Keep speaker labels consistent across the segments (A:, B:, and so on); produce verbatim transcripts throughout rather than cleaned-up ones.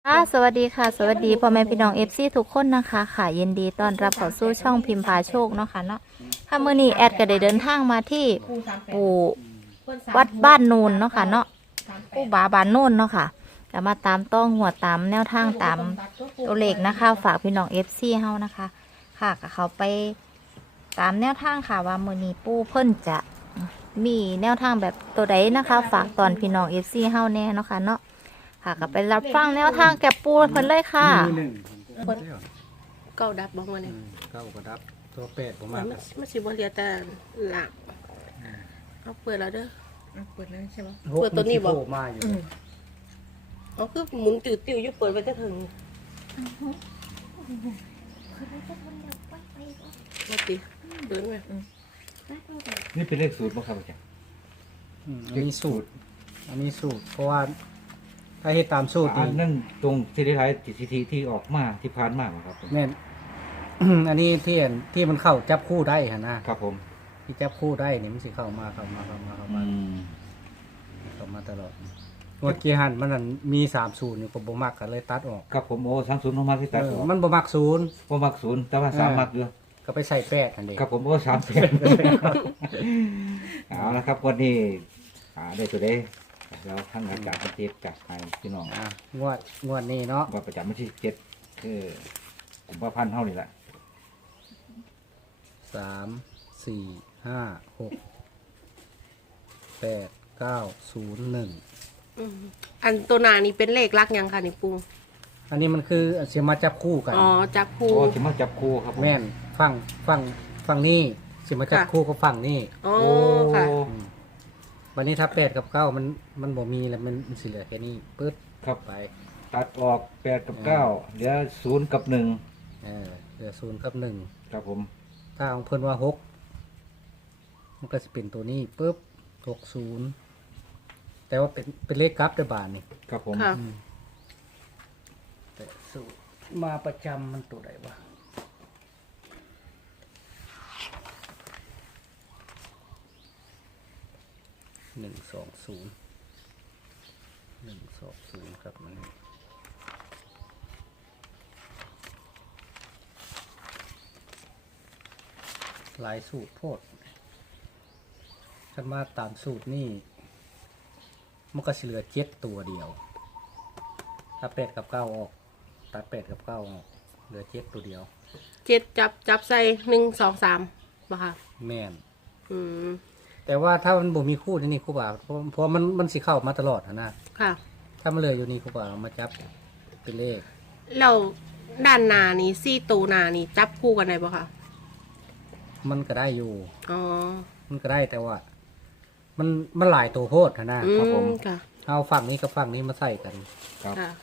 A: ค่ะสวัสดีค่ะสวัสดีพ่อแม่พี่น้องเอฟซีทุกคนนะคะค่ะยินดีต้อนรับเข้าสู่ช่องพิมพ์พาโชคเนาะค่ะเนาะค่ะมื้อนี้แอดก็ได้เดินทางมาที่ปู่วัดบ้านนูนเนาะค่ะเนาะปู่บาบ้านนูนเนาะค่ะก็มาตามต้องหัวตามแนวทางตามตัวเลขนะคะฝากพี่น้องเอฟซีเฮานะคะค่ะก็เขาไปตามแนวทางค่ะว่ามื้อนี้ปู่เพิ่นจะมีแนวทางแบบตัวใดนะคะ ฝากตอนพี่น้องเอฟซีเฮาแน่เนาะค่ะเนาะค่ะก็ไปรับฟังแนวทางแกปูเพิ่นเลยค่ะ
B: มีหนึ่งผมก็เที่ยว
C: เก้าดับบอกมา
B: อื
C: เนี่ย
B: มเก้ากระดับตัวแปดผมมาก
C: มันมันสิบ่เหลียแต่หลักเอาเปิดแล้วเด้อ
D: เปิดแล้วใช่ไหม
B: หก
C: เปิดตัวนี้บ่
B: มัสิโผล่มาอยู่
C: เอาคือหมุนติวติวๆอยู่เปิดไปจะถึงมาติเดินไป
D: นี่เป็นเลขสูตรมั้งครับอาจารย์
B: อืมอันนี้สูตร อันนี้สูตร เพราะว่าถ้าเฮ็ดตามสูตร
D: อัน
B: นี่
D: นั่นตรงที่ได้ท้ายจิตสิทธิที่ออกมาที่ผ่านมาครับผม
B: แม่น อันนี้ที่อันที่มันเข้าจับคู่ได้หั่นนะครับ
D: ผม
B: ที่จับคู่ได้นี่มันสิเข้ามาเข้ามาเข้ามาเข้า
D: อื
B: มาม เข้ามาตลอดงวดเกียร์หันมันนั่นมีสามศูนย์อยู่ก็บ่มักก็เลยตัดออก
D: ครับผมโอ้สามศูนย์ลงมาที่ตัด
B: เอ
D: อ
B: อ
D: อก
B: มันบ่มักศูนย์
D: ว่ามักศูนย์แต่ว่าสาม
B: เออ
D: มักอยู่
B: ก็ไปใส่แปดนั่นเอง
D: ครับผมโอ้สามแปดเอาละครับวันนี้อ่าได้ตัวได้แล้วท่านอาจารย์ปฏิบัติจากให้พี่น้อง
B: อ่ะงวดงวดนี้เนาะ
D: ว่าประจำวันที่เจ็ดคือกุมภาพันธ์เท่านี้แหละ
B: สามสี่ห้าหกแปดเก้าศูนย์หนึ่ง
C: อืมอันตัวหนานี่เป็นเลขลักยังค่ะนี่ปู
B: อันนี้มันคือเสียมาจับคู่กัน
C: อ๋อจับคู่
D: โอ้จะมาจับคู่ครับผม
B: แม่นฟังฟังฟังนี่เสียมาจับ
C: ค่ะ
B: คู่กับฟังนี่
C: อ๋อ
D: โอ้
C: ค่ะ
B: อืมวันนี้ถ้าแปดกับเก้ามันมันบ่มีแล้วมันมันสิเหลือแค่นี้ปึ๊ด
D: ครับ
B: ไป
D: ตัดออกแปดกับเก้าเหลือศูนย์กับหนึ่ง
B: เออเหลือศูนย์กับหนึ่ง
D: ครับผม
B: ถ้าของเพิ่นว่าหกมันก็จะเป็นตัวนี้ปึ๊บหกศูนย์แต่ว่าเป็นเป็นเลขกลับได้บานนี่
D: ครับผม
C: ค่ะ
B: แต่สูตรมาประจำมันตัวใดวะหนึ่งสองศูนย์หนึ่งสองศูนย์ครับมันหลายสูตรโพดฉันมาตามสูตรนี่มันก็สิเหลือเจ็ดตัวเดียว ถ้าแปดกับเก้าออกตัดแปดกับเก้าออกเหลือเจ็ดตัวเดียว
C: เจ็ดจับจับใส่หนึ่งสองสามป่ะค่ะ
B: แม่น
C: อืม
B: แต่ว่าถ้ามันบ่มีคู่นี่นี่ครูบาเพราะเพราะมันมันสิเข้ามาตลอดหั้นนะ
C: ค่ะ
B: ถ้ามันเลยอยู่นี่ครูบาเอามาจับเป็นเลข
C: แล้วด้านหนานี่ซี่ตัวหนานี่จับคู่กันได้ป่ะค่ะ
B: มันก็ได้อยู่
C: อ๋อ
B: มันก็ได้แต่ว่า มันมันหลายตัวโพดหั้นนะ
C: อืมค่ะ
B: เอาฝั่งนี้กับฝั่งนี้มาใส่กัน
D: ครับ
C: ค่ะ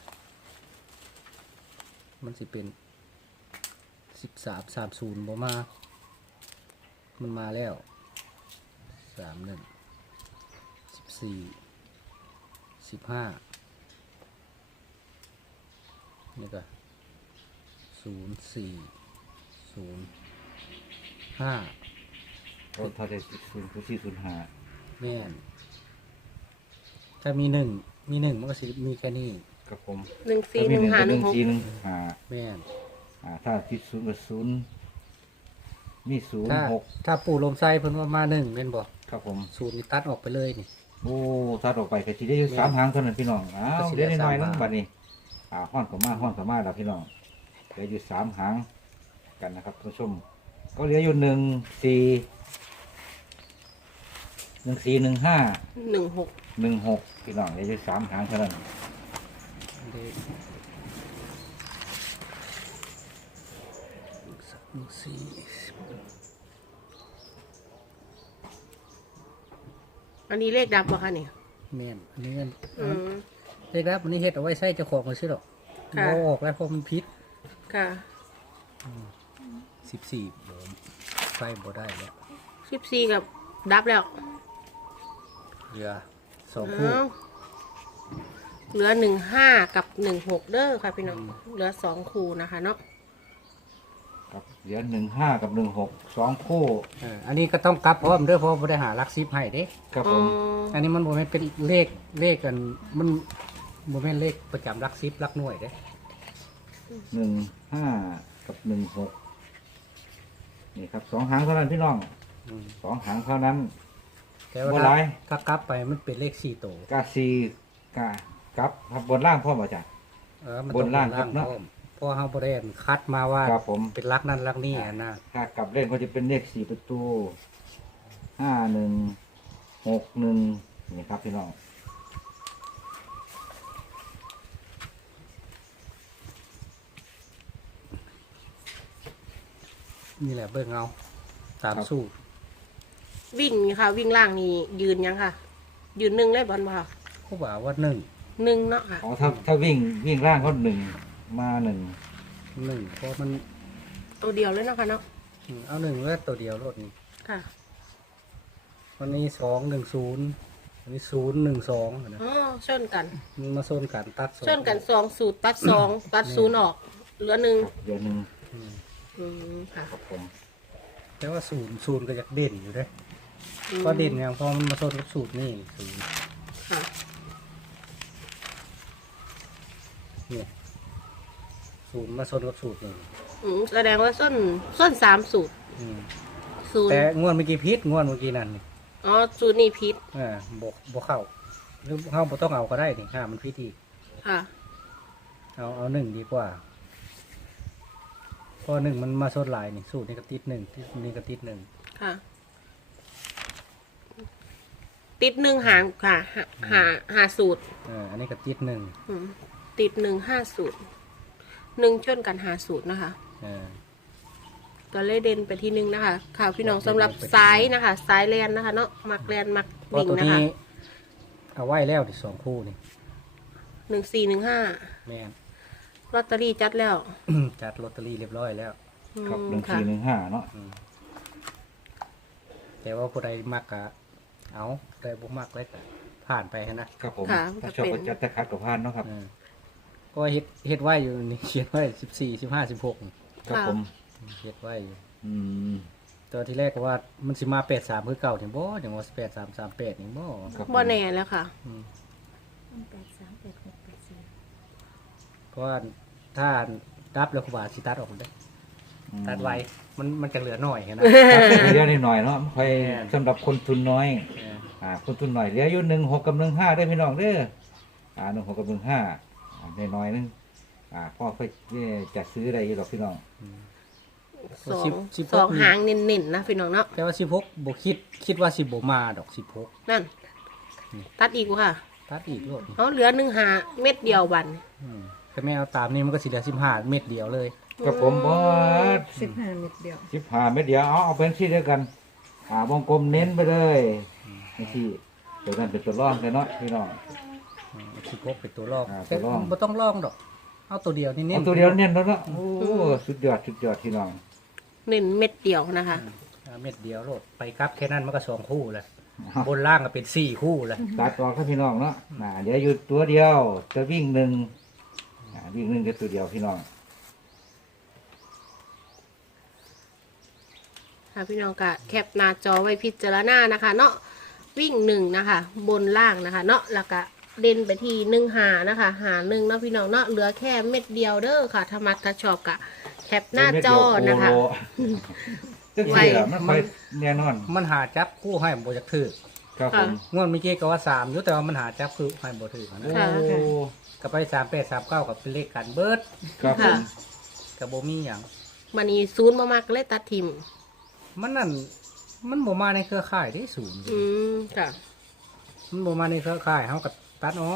B: มันสิเป็นสิบสามสามศูนย์บ่มา มันมาแล้วสามหนึ่งสิบสี่สิบห้านี่ก็ศูนย์สี่ศูนย์ห้า
D: โอ้ถ้าได้ศูนย์สี่ศูนย์ห้า
B: แม่นถ้ามีหนึ่งมีหนึ่งมันก็สิมีแค่นี้
D: ครับผม
C: หนึ่งสี่หนึ่งห้าหนึ่งหก
D: สี่หนึ่งห้า
B: แม่น
D: อ่าถ้าติดศูนย์กับศูนย์มีศูนย์
B: ถ้า
D: หก
B: ถ้าปู่ลมไส้เพิ่นว่ามาหนึ่งเป็นบ่
D: ครับผม
B: ศูนย์นี่ตัดออกไปเลยนี่
D: โอ้ตัดออกไปก็สิได้อยู่สามหางเท่านั้นพี่น้องอ้า
B: ก็
D: ว
B: สิได้
D: เดี๋ยวน้อยๆ
B: สาม
D: นึง
B: หาง
D: บัดนี้อ่าห้อนกับมาห้อนกับมาแล้วพี่น้องเหลืออยู่สามหางกันนะครับท่านผู้ชม ก็เหลืออยู่หนึ่งสี่หนึ่งสี่หนึ่งห้า
C: หนึ่งหก
D: หนึ่งหกพี่น้องเหลืออยู่สามหางเท่านั้น
B: เลขหนึ่งสี่
C: อันนี้เลขดับป่ะคะเนี่ย
B: แม่นอันนี้เงิน
C: อืม
B: เลขรับอันนี้เฮ็ดเอาไว้ใส่เจ้าของมาซื้อหรอก
C: ค่ะ
B: บ่ออกแล้วเพราะมันพิษ
C: ค่ะ
B: สิบสี่โมใส่บ่ได้แล้ว
C: สิบสี่กับดับแล้ว
B: เหลือสองคู่
C: อ้าวเหลือหนึ่งห้ากับหนึ่งหกเด้อค่ะพี่น้อง เหลือสองคู่นะคะเนาะ
D: ครับเหลือหนึ่งห้ากับหนึ่งหกสองคู่
B: เอออันนี้ก็ต้องกลับพร้อมเด้อเพราะบ่ได้หาหลักสิบให้เด้
D: ครับ
C: อ๋
D: ผ
C: อ
D: ม
B: อันนี้มันบ่แม่นเป็นเลขเลขกันมันโมเมนต์เลขประจำรักซิปรักหน่วยเด้
D: หนึ่งห้ากับหนึ่งหกนี่ครับสองหางเท่านั้นพี่น้อง
B: อืม
D: สองหางเท่านั้น
B: แต่ว่า
D: บ่หลาย
B: ถ้ากลับไปมันเป็นเลขสี่ตัว
D: กาซีกากับครับบนล่างพ่อมาจ้ะ
B: เออมัน
D: บนล่างครับ
B: พ
D: เนาะ
B: ร้อมเพราะเฮาบ่ได้คัดมาว่า
D: ครับผม
B: เป็นรักนั้นรักนี้อะนะ
D: ถ้ากลับเล่นก็จะเป็นเลขสี่ประตูห้าหนึ่งหกหนึ่งนี่ครับพี่น้อง
B: นี่แหละเบิ่งเอาตามสูตร
C: วิ่งนี่ค่ะ วิ่งล่างนี่ยืนยังค่ะ ยืนหนึ่งเลยบอลมาค่ะ
B: เขาบอกว่าหนึ่ง
C: หนึ่งเนาะค่ะ
D: อ๋อถ้าถ้าวิ่งวิ่งล่างก็หนึ่งมาหนึ่ง
B: หนึ่งเพราะมัน
C: ตัวเดียวเลยเนาะค่ะเนาะ
B: อืมเอาหนึ่งแล้วตัวเดียวรถนี้
C: ค่ะ
B: วันนี้สองหนึ่งศูนย์วันนี้ศูนย์หนึ่งสองนะ
C: อ๋อชนกัน
B: มันมาโซนกันตัดสอง
C: ชนกันสองสูตรตัดสองตัดศูนย์ออก เหลือหนึ่ง
D: ครับเดือนหนึ่ง
B: อืม
C: อืมค่ะ
D: ครับผม
B: แต่ว่าศูนย์ศูนย์ก็จะเด่นอยู่เด้
C: อืม
B: ก็เด่นอย่างพอมันมาโซนกับสูตรนี่ศูนย์
C: ค่ะ
B: เนี่ยศูนย์มาโซนกับสูตรนี่
C: อืมแสดงว่าส้นส้นสามสูตร
B: อืม
C: ศูนย์
B: แต่งวดเมื่อกี้พิษงวดเมื่อกี้นั่นนี่
C: อ๋อสูตรนี่พิษ
B: อ่าบกบกเข้าหรือเข้าบ่ต้องเอาก็ได้นี่ห้ามันพิษอีก
C: ค่ะ
B: เอาเอาหนึ่งดีกว่าเพราะหนึ่งมันมาโซนหลายนี่สูตรนี่ก็ติดหนึ่งที่นี่ก็ติดหนึ่ง
C: ค่ะ ติดหนึ่งหางค่ะหาหาหาสูตร
B: อ่าอันนี้ก็ติดหนึ่ง
C: อืมติดหนึ่งห้าสูตรหนึ่งชนกันหาสูตรนะคะ
B: อ่า
C: ก็เลยเด่นไปที่หนึ่งนะคะข่าวพี่น้องสำหรับซ้ายนะคะซ้ายแลนนะคะ เนาะมักแลนมัก
B: เพราะ
C: วิ่ง
B: ตัว
C: นะ
B: นี้
C: คะ
B: เอาไว้แล้วที่สองคู่นี่
C: หนึ่งสี่หนึ่งห้า
B: แม่น
C: ลอตเตอรี่จัดแล้ว
B: จัดลอตเตอรี่เรียบร้อยแล้ว
C: อืม
D: ครับหนึ่ง
C: ค่ะ
D: สี่หนึ่งห้าเนาะ
B: อืมแต่ว่าผู้ใดมักกะเอาผู้ใดบ่มักเลยกะผ่านไปหั้นนะครับ
D: ผม
C: ค่ะ
D: ถ้าชอบ
C: เป็
D: ก็
C: น
D: จัดแต่คัดกับพานเนาะครับ
B: อืมก็เฮ็ดเฮ็ดไว้อยู่นี่ เขียนไว้สิบสี่สิบห้าสิบหก
D: ครับผม
B: เฮ็ดไว้อยู่
D: อืม
B: ตัวที่แรกก็ว่ามันสิมาแปดสามคือเก่าถึงบ่อย่างว่าแปดสามสามแปดนี่บ่
D: ครับผม
C: บ่แน่แล้วค่ะ
B: อืม
A: แปดสามแปดหกแปดสี่
B: เพราะว่าถ้าดับแล้วครูบาสิตัดออกได้
D: อืม
B: ตัดไว้มันมันจะเหลือหน่อยแค่นะ
D: ตัดเยอะนิดหน่อยเนาะค่อย
B: แม่น
D: สำหรับคนทุนน้อย
B: เออ
D: อ่าคนทุนหน่อยเหลืออยู่หนึ่งหกกับหนึ่งห้าได้อพี่น้องเด้ออ่าหนึ่งหกกับหนึ่งห้าได้น้อยๆนึงอ่าพ่อค่อยจะซื้อได้อยู่หรอกพี่น้อง
C: สอง
B: สิบสิบหก
C: สองหางเน้นๆนะพี่น้องเนาะ
B: แต่ว่าสิบหกบ่คิดคิดว่าสิบ่มาดอกสิบหก
C: นั่น ตัดอีกว่ะค่ะ
B: ตัดอีกโลดนี่
C: เขาเหลือหนึ่งหาเม็ดเดียวบัน
B: อืมถ้าไม่เอาตามนี้มันก็สิเหลือสิบห้าเม็ดเดียวเลย
D: กับผมบอส
E: สิบห้าเม็ดเดียว
D: สิบห้าเม็ดเดียวเอาเอาเป็นที่เดียวกันอ่าวงกลมเน้นไปเลยนี่ที่เดี๋ยวนั้นเป็นตัวร่องกันเนาะพี่น้อง
B: สิบหกเป็นตัวลอก
D: อ่า
B: แต่
D: ตัวลอก
B: บ่ต้องลองดอก เอาตัวเดียวนี่เน้
D: เอา
B: น
D: ตัวเดียวเน้นแล้วเนาะโอ้สุดยอดสุดยอดพี่น้อง
C: เน้นเม็ดเดียวนะคะ
B: อ่าเม็ดเดียวโลดไปครับแค่นั้นมันก็สองคู่แล้วบนล่างก็เป็นสี่คู่แล้ว
D: ตัดต่อครับพี่น้องเนาะอ่าเดี๋ยวอยู่ตัวเดียวจะวิ่งหนึ่งอ่าวิ่งหนึ่งก็ตัวเดียวพี่น้อง
C: ค่ะพี่น้องกะแคปหน้าจอไว้พิจารณานะคะ เนาะวิ่งหนึ่งนะคะ บนล่างนะคะ เนาะแล้วก็เด่นไปที่หนึ่งหานะคะ หาหนึ่งเนาะพี่น้องเนาะเหลือแค่เม็ดเดียวเด้อค่ะถ้ามักถ้าชอบกะแคปหน้าจอนะคะ
D: ก็คือแบบมันค่อยแน่นอน
B: มันหาจับคู่ให้บ่จักถือ
D: ครับผม
B: งวดเมื่อกี้ก็ว่าสามอยู่แต่ว่ามันหาจับคือให้บ่ถือนะ
C: ค่ะ
D: โอ้
B: ก็ไปสามแปดสามเก้ากับเป็นเลขกันเบิด
D: ครับผม
C: ค่ะ
B: ก็บ่มีหยัง
C: มันนี้ศูนย์มามากเลยตัดทิม
B: มันนั่นมันบ่มาในเครือข่ายที่ศูนย์
C: อืมค่ะ
B: มันบ่มาในเครือข่ายเฮาก็ตัดออก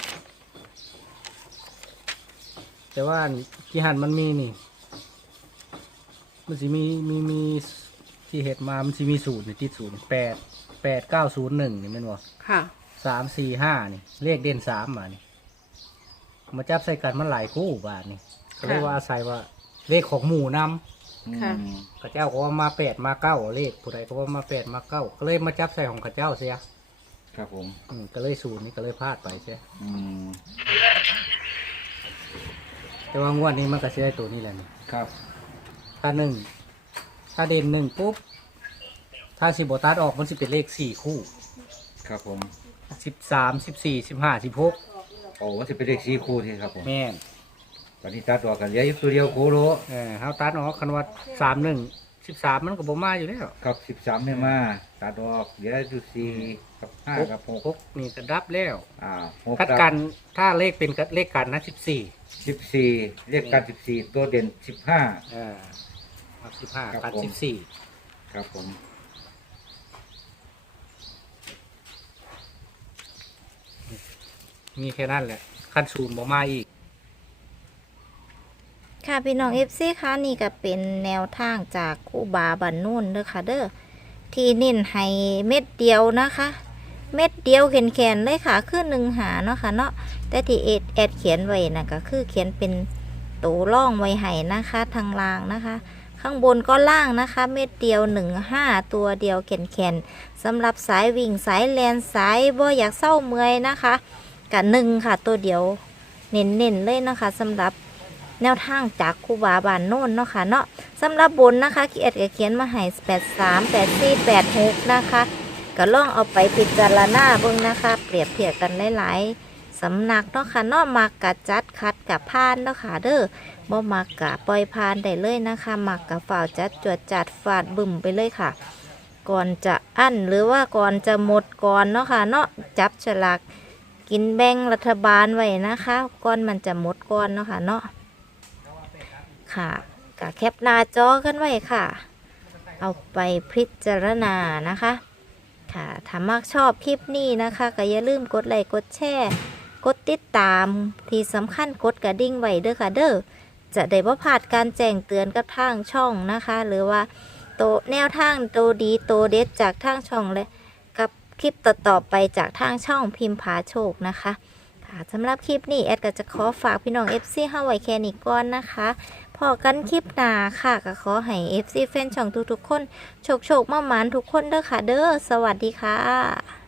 B: แต่ว่าที่หันมันมีนี่ มันสิมีมีมีที่เห็ดมามันสิมีศูนย์นี่ติดศูนย์แปดแปดเก้าศูนย์หนึ่งนี่แม่นบ่
C: ค่ะ
B: สามสี่ห้านี่เลขเด่นสามมานี่มาจับใส่กันมันหลายคู่บาทนี่ก็เลยว่าอาศัยว่าเลขของหมู่นำ
C: ค่ะ
D: อืม
B: ข้าเจ้าก็ว่ามาแปดมาเก้าเลขผู้ใดก็ว่ามาแปดมาเก้าก็เลยมาจับใส่ของข้าเจ้าเสีย
D: ครับผม
B: อืมก็เลยศูนย์นี่ก็เลยพลาดไปเสีย
D: อืม
B: แต่ว่างวดนี้มันก็เสียตัวนี้แหละนี่
D: ครับ
B: ถ้าหนึ่งถ้าเด่นหนึ่งปุ๊บถ้าสิบตัดออกมันสิเป็นเลขสี่คู่
D: ครับผม
B: สิบสามสิบสี่สิบห้าสิบหก
D: เอาว่าจะเป็นเลขสี่คู่ที่ครับผม
B: แม่น
D: ตอนนี้ตัดตัวกันเหลืออยู่ตัวเดียวโคโล
B: เออเฮาตัดออกคันว่าสามหนึ่งสิบสามมันก็บ่มาอยู่แล้ว
D: ครับสิบสามเนี่ยมาตัดออกเหลืออยู่สี่กับห้ากับหก
B: หกนี่ก็ดับแล้ว
D: อ่าหก
B: คัดกันถ้าเลขเป็นเลขกันนะสิบสี่
D: สิบสี่เรียกกันสิบสี่ตัวเด่นสิบห้า
B: เออเอาสิบห้า
D: ครับ
B: กัน
D: ผม
B: สิบสี่
D: ครับผม
B: มีแค่นั้นแหละขั้นศูนย์บ่มาอีก
A: ค่ะพี่น้องเอฟซีค่ะนี่ก็เป็นแนวทางจากครูบาบันนุ่นเด้อค่ะเด้อที่เน้นให้เม็ดเดียวนะคะ เม็ดเดียวแขนๆเลยค่ะคือหนึ่งหาเนาะค่ะเนาะแต่ที่เอ็ดแอดเขียนไว้นะก็คือเขียนเป็นตัวร่องไว้ให้นะคะทางล่างนะคะ ข้างบนก็ล่างนะคะ เม็ดเดียวหนึ่งห้าตัวเดียวแขนๆสำหรับสายวิ่งสายแลนสายบ่อยากเศร้าเมื่อยนะคะกับหนึ่งค่ะตัวเดียวเน้นๆเลยนะคะสำหรับแนวทางจากครูบาบานโน่นเนาะค่ะเนาะสำหรับบนนะคะเขียนเขียนมาให้แปดสามแปดสี่แปดหกนะคะก็ลองเอาไปพิจารณาเบิ่งนะคะ เปรียบเทียบกันหลายๆสำนักเนาะค่ะเนาะมักกะจัดคัดกับพานเนาะค่ะเด้อบ่มักกะปล่อยพานได้เลยนะคะมักกะฝ่าวจัดจวดจัดฟาดบึ้มไปเลยค่ะ ก่อนจะอั้นหรือว่าก่อนจะหมดก่อนเนาะค่ะเนาะจับฉลากกินแบ่งรัฐบาลไว้นะคะก่อนมันจะหมดก่อนเนาะค่ะเนาะค่ะกะแคปหน้าจอกันไว้ค่ะ เอาไปพิจารณานะคะค่ะถ้ามักชอบคลิปนี้นะคะก็อย่าลืมกดไลค์กดแชร์กดติดตามที่สำคัญกดกระดิ่งไว้เด้อค่ะเด้อจะได้บ่พลาดการแจ้งเตือนกับทางช่องนะคะ หรือว่าโตแนวทางโตดีโตเด็ดจากทางช่องเลยกับคลิปต่อๆไปจากทางช่องพิมพ์ผาโชคนะคะค่ะสำหรับคลิปนี้แอดก็จะขอฝากพี่น้อง เอฟ ซี เฮาไว้แค่นี้ก่อนนะคะพอกันคลิปหน้าค่ะก็ขอให้ เอฟ ซี แฟนช่องทุกๆคนโชคโชคๆมั่นๆทุกคนเด้อค่ะเด้อสวัสดีค่ะ